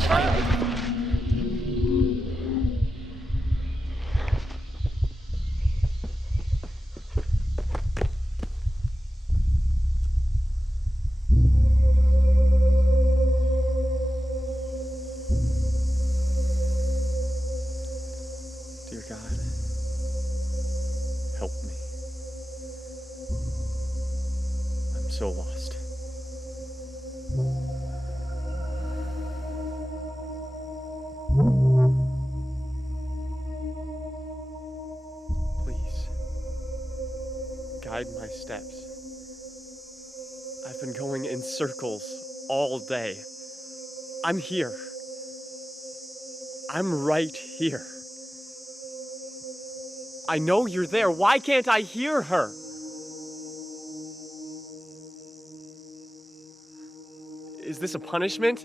silent. Dear God, help me. I'm so lost. Please, guide my steps. I've been going in circles all day. I'm here. I'm right here. I know you're there. Why can't I hear her? Is this a punishment?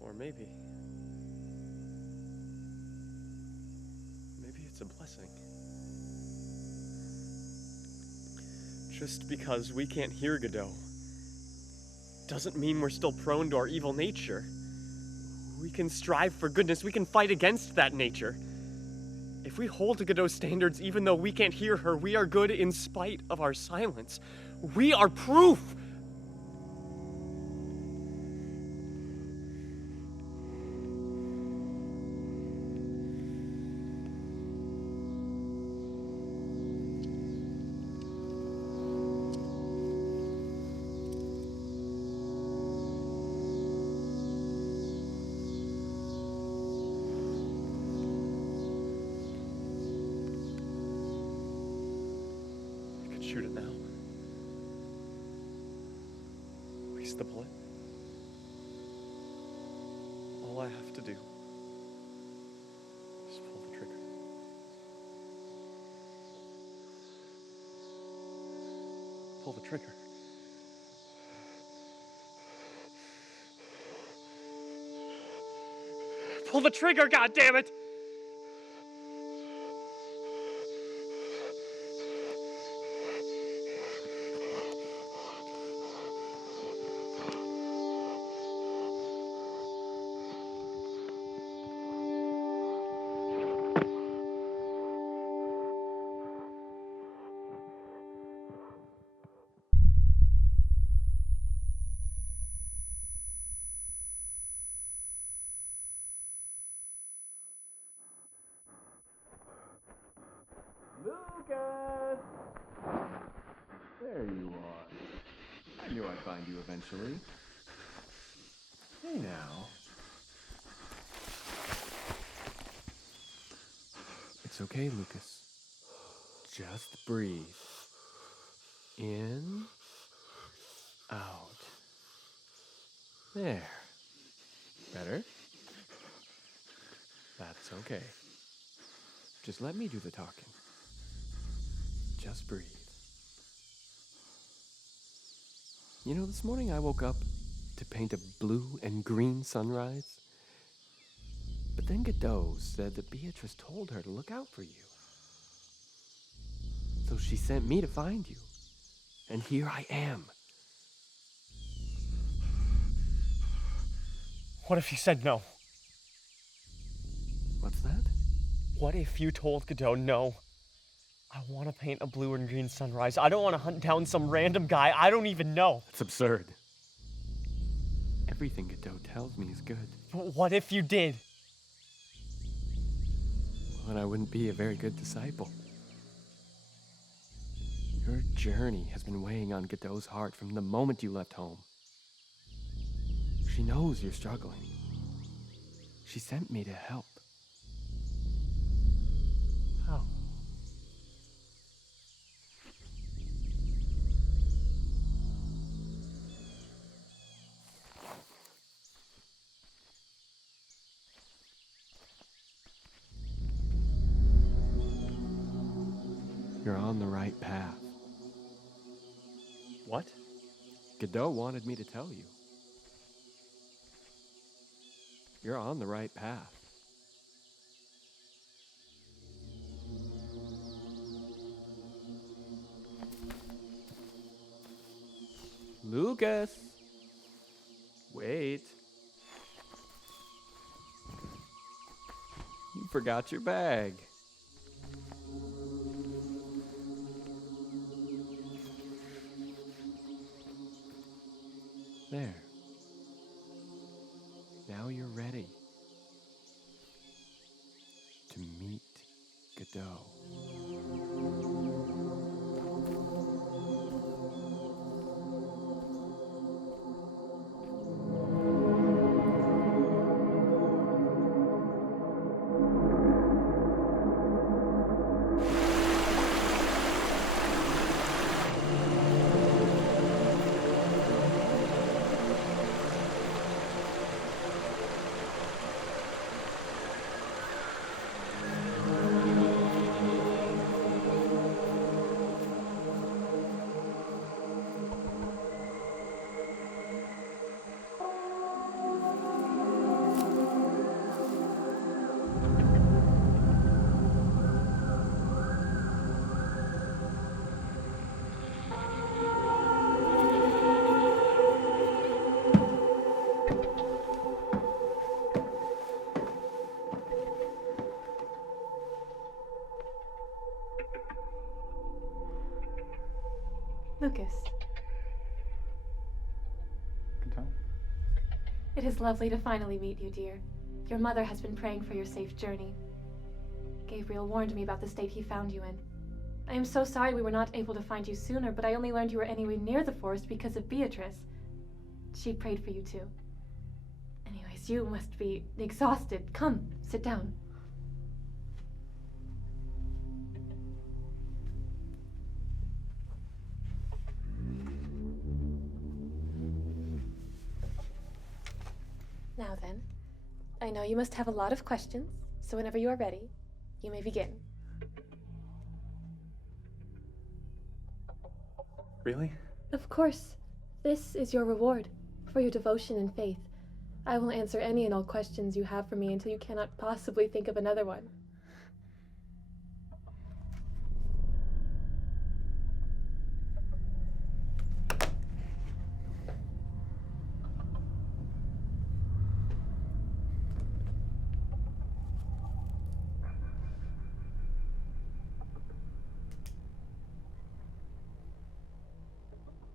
Or maybe it's a blessing. Just because we can't hear Godot doesn't mean we're still prone to our evil nature. We can strive for goodness. We can fight against that nature. If we hold to Godot's standards, even though we can't hear her, we are good in spite of our silence. We are proof. Shoot it now. Waste the bullet. All I have to do is pull the trigger. Pull the trigger. Pull the trigger, goddammit! Lucas! There you are. I knew I'd find you eventually. Hey now. It's okay, Lucas. Just breathe. In. Out. There. Better? That's okay. Just let me do the talking. Just breathe. You know, this morning I woke up to paint a blue and green sunrise. But then Godot said that Beatrice told her to look out for you. So she sent me to find you. And here I am. What if you said no? What's that? What if you told Godot no? I want to paint a blue and green sunrise. I don't want to hunt down some random guy I don't even know. It's absurd. Everything Godot tells me is good. But what if you did? Well, then I wouldn't be a very good disciple. Your journey has been weighing on Godot's heart from the moment you left home. She knows you're struggling. She sent me to help. How? You're on the right path. What? Godot wanted me to tell you. You're on the right path. Lucas! Wait. You forgot your bag. There. Now you're ready to meet Godot. Lucas, Godot? it is lovely to finally meet you, dear. Your mother has been praying for your safe journey. Gabriel warned me about the state he found you in. I am so sorry we were not able to find you sooner, but I only learned you were anywhere near the forest because of Beatrice. She prayed for you too. Anyways, you must be exhausted. Come, sit down. Now then, I know you must have a lot of questions, so whenever you are ready, you may begin. Really? Of course. This is your reward for your devotion and faith. I will answer any and all questions you have for me until you cannot possibly think of another one.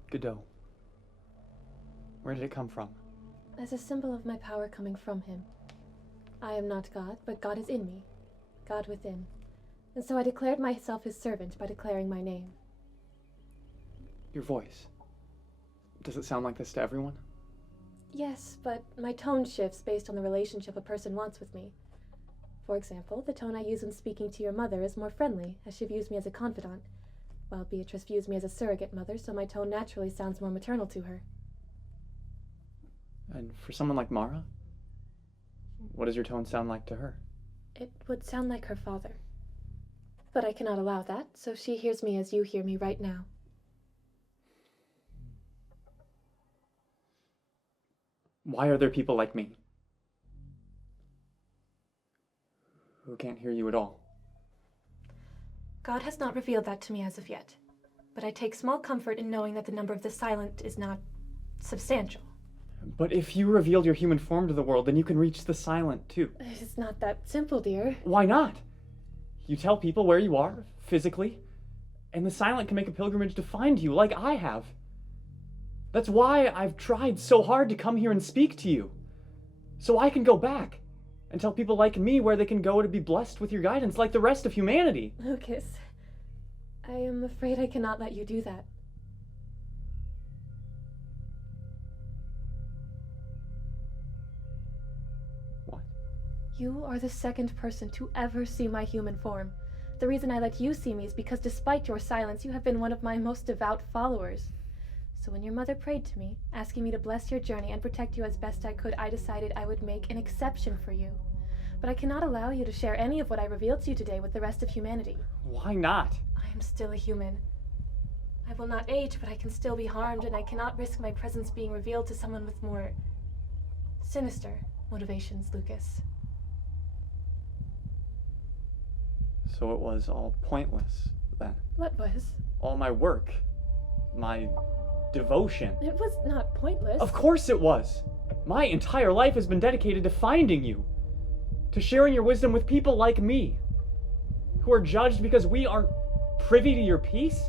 Godot. Where did it come from? As a symbol of my power coming from him. I am not God, but God is in me, God within. And so I declared myself his servant by declaring my name. Your voice. Does it sound like this to everyone? Yes, but my tone shifts based on the relationship a person wants with me. For example, the tone I use when speaking to your mother is more friendly, as she views me as a confidant, while Beatrice views me as a surrogate mother, so my tone naturally sounds more maternal to her. And for someone like Mara? What does your tone sound like to her? It would sound like her father. But I cannot allow that, so she hears me as you hear me right now. Why are there people like me? Who can't hear you at all? God has not revealed that to me as of yet, but I take small comfort in knowing that the number of the silent is not substantial. But if you revealed your human form to the world, then you can reach the silent too. It's not that simple, dear. Why not? You tell people where you are, physically, and the silent can make a pilgrimage to find you, like I have. That's why I've tried so hard to come here and speak to you. So I can go back and tell people like me where they can go to be blessed with your guidance, like the rest of humanity. Lucas, I am afraid I cannot let you do that. What? You are the second person to ever see my human form. The reason I let you see me is because despite your silence, you have been one of my most devout followers. So when your mother prayed to me, asking me to bless your journey and protect you as best I could, I decided I would make an exception for you. But I cannot allow you to share any of what I revealed to you today with the rest of humanity. Why not? I am still a human. I will not age, but I can still be harmed, and I cannot risk my presence being revealed to someone with more sinister motivations, Lucas. So it was all pointless, then. What was? All my work, my devotion. It was not pointless. Of course it was. My entire life has been dedicated to finding you, to sharing your wisdom with people like me, who are judged because we aren't privy to your peace,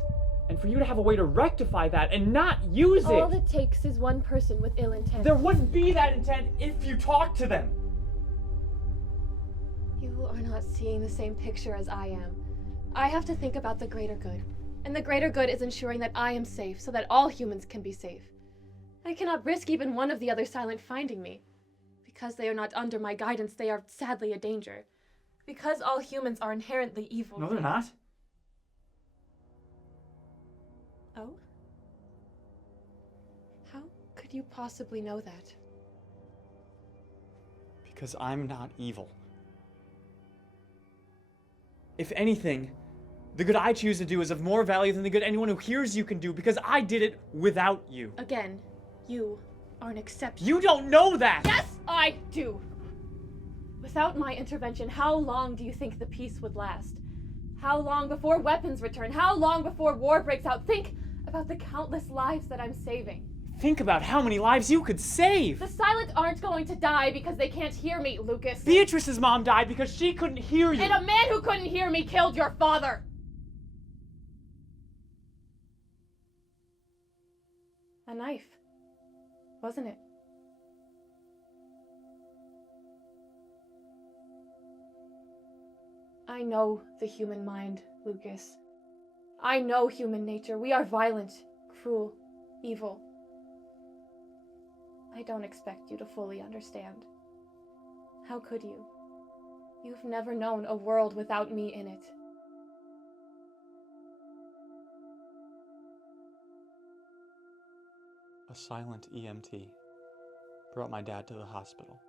and for you to have a way to rectify that and not use it. All it takes is one person with ill intent. There wouldn't be that intent if you talked to them. You are not seeing the same picture as I am. I have to think about the greater good. And the greater good is ensuring that I am safe so that all humans can be safe. I cannot risk even one of the other Silent finding me. Because they are not under my guidance, they are sadly a danger. Because all humans are inherently evil. No, they're not. Oh? How could you possibly know that? Because I'm not evil. If anything, the good I choose to do is of more value than the good anyone who hears you can do, because I did it without you. Again, you are an exception. You don't know that! Yes, I do! Without my intervention, how long do you think the peace would last? How long before weapons return? How long before war breaks out? Think about the countless lives that I'm saving. Think about how many lives you could save! The Silent aren't going to die because they can't hear me, Lucas. Beatrice's mom died because she couldn't hear you! And a man who couldn't hear me killed your father! A knife, wasn't it? I know the human mind, Lucas. I know human nature. We are violent, cruel, evil. I don't expect you to fully understand. How could you? You've never known a world without me in it. A silent EMT brought my dad to the hospital.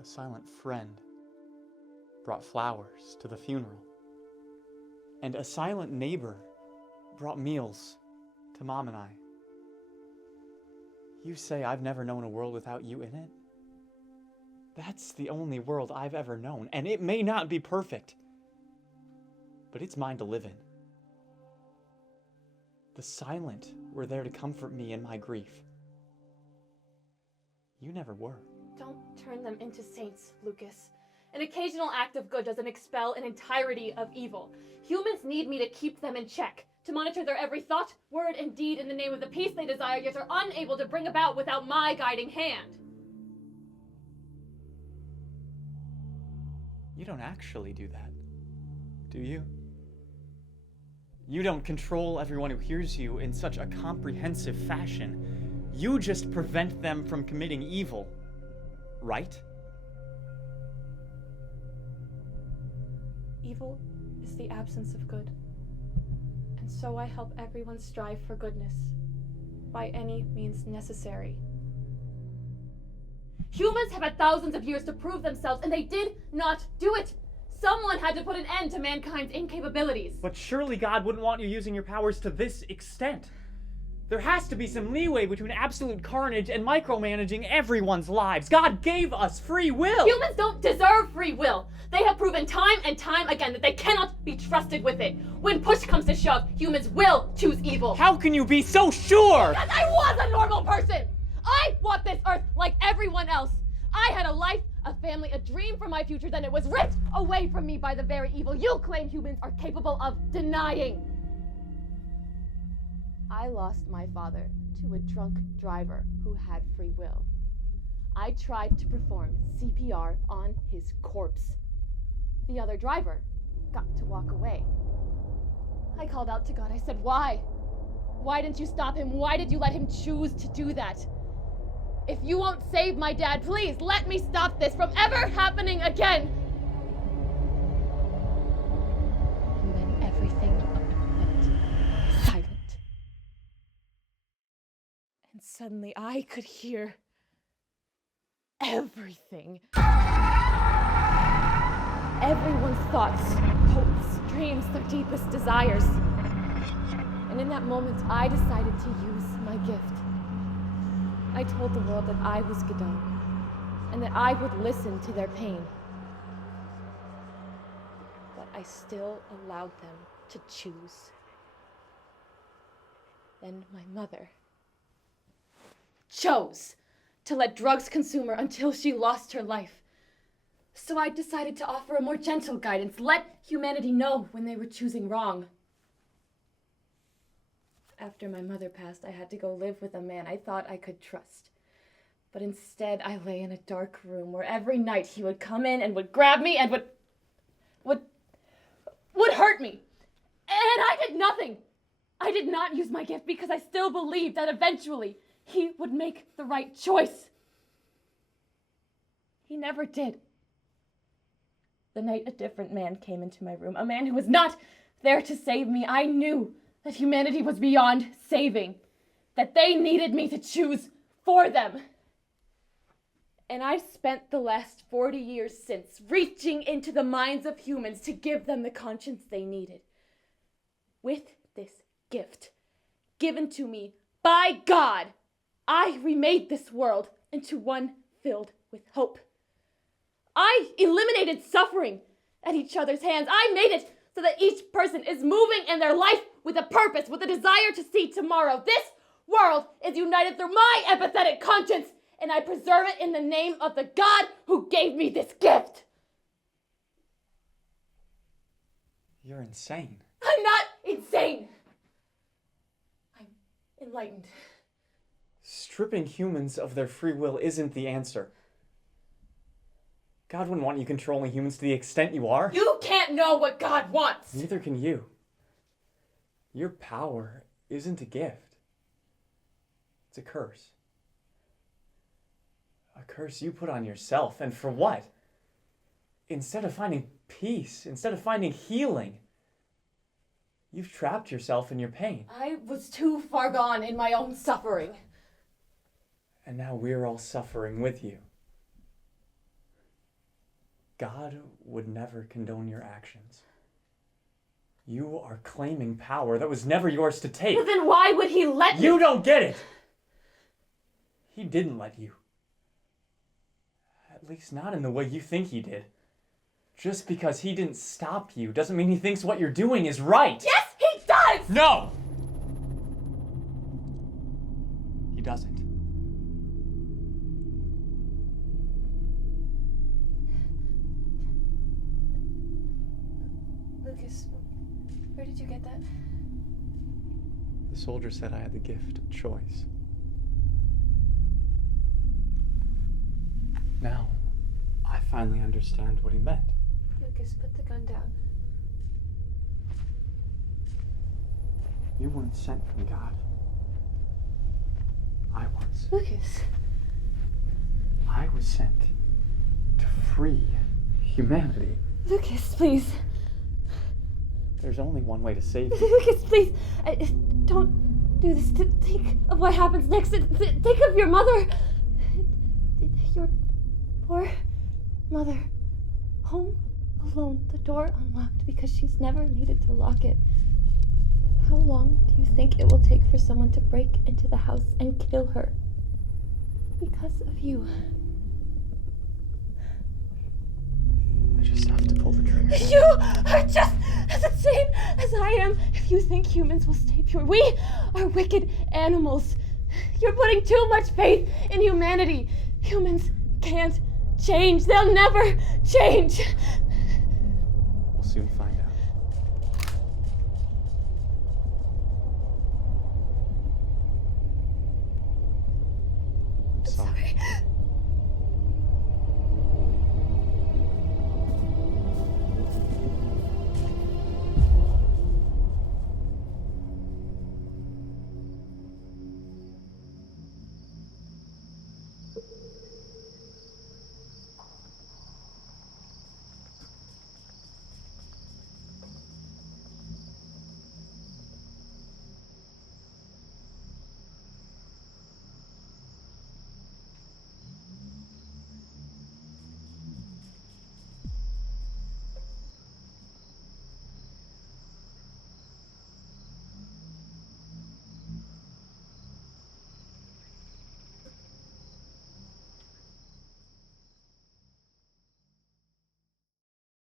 A silent friend brought flowers to the funeral. And a silent neighbor brought meals to Mom and I. You say I've never known a world without you in it? That's the only world I've ever known, and it may not be perfect, but it's mine to live in. The silent were there to comfort me in my grief. You never were. Don't turn them into saints, Lucas. An occasional act of good doesn't expel an entirety of evil. Humans need me to keep them in check, to monitor their every thought, word, and deed in the name of the peace they desire, yet are unable to bring about without my guiding hand. You don't actually do that, do you? You don't control everyone who hears you in such a comprehensive fashion. You just prevent them from committing evil, right? Evil is the absence of good. And so I help everyone strive for goodness, by any means necessary. Humans have had thousands of years to prove themselves, and they did not do it. Someone had to put an end to mankind's incapabilities. But surely God wouldn't want you using your powers to this extent. There has to be some leeway between absolute carnage and micromanaging everyone's lives. God gave us free will! Humans don't deserve free will! They have proven time and time again that they cannot be trusted with it. When push comes to shove, humans will choose evil. How can you be so sure? Because I was a normal person! I want this earth like everyone else. I had a life, a family, a dream for my future, then it was ripped away from me by the very evil you claim humans are capable of denying. I lost my father to a drunk driver who had free will. I tried to perform CPR on his corpse. The other driver got to walk away. I called out to God. I said, why? Why didn't you stop him? Why did you let him choose to do that? If you won't save my dad, please let me stop this from ever happening again. And then everything went silent. And suddenly I could hear everything. Everyone's thoughts, hopes, dreams, their deepest desires. And in that moment, I decided to use my gift. I told the world that I was Godot, and that I would listen to their pain. I still allowed them to choose. Then my mother chose to let drugs consume her until she lost her life. So I decided to offer a more gentle guidance, let humanity know when they were choosing wrong. After my mother passed, I had to go live with a man I thought I could trust. But instead, I lay in a dark room where every night he would come in and would grab me and would hurt me. And I did nothing. I did not use my gift because I still believed that eventually he would make the right choice. He never did. The night a different man came into my room, a man who was not there to save me, I knew that humanity was beyond saving, that they needed me to choose for them. And I spent the last 40 years since reaching into the minds of humans to give them the conscience they needed. With this gift given to me by God, I remade this world into one filled with hope. I eliminated suffering at each other's hands. I made it so that each person is moving in their life with a purpose, with a desire to see tomorrow. This world is united through my empathetic conscience, and I preserve it in the name of the God who gave me this gift. You're insane. I'm not insane. I'm enlightened. Stripping humans of their free will isn't the answer. God wouldn't want you controlling humans to the extent you are. You can't know what God wants. Neither can you. Your power isn't a gift. It's a curse. A curse you put on yourself, and for what? Instead of finding peace, instead of finding healing, you've trapped yourself in your pain. I was too far gone in my own suffering. And now we're all suffering with you. God would never condone your actions. You are claiming power that was never yours to take. Well, then why would he let me? You don't get it! He didn't let you. At least not in the way you think he did. Just because he didn't stop you doesn't mean he thinks what you're doing is right. Yes, he does! No! He doesn't. Lucas, where did you get that? The soldier said I had the gift of choice. Now, I finally understand what he meant. Lucas, put the gun down. You weren't sent from God. I was. Lucas. I was sent to free humanity. Lucas, please. There's only one way to save you. Lucas, please. Don't do this. Think of what happens next. Think of your mother. Your poor mother. Home alone, the door unlocked because she's never needed to lock it. How long do you think it will take for someone to break into the house and kill her? Because of you. I just have to pull the trigger. You are just as insane as I am if you think humans will stay pure. We are wicked animals. You're putting too much faith in humanity. Humans can't change. They'll never change.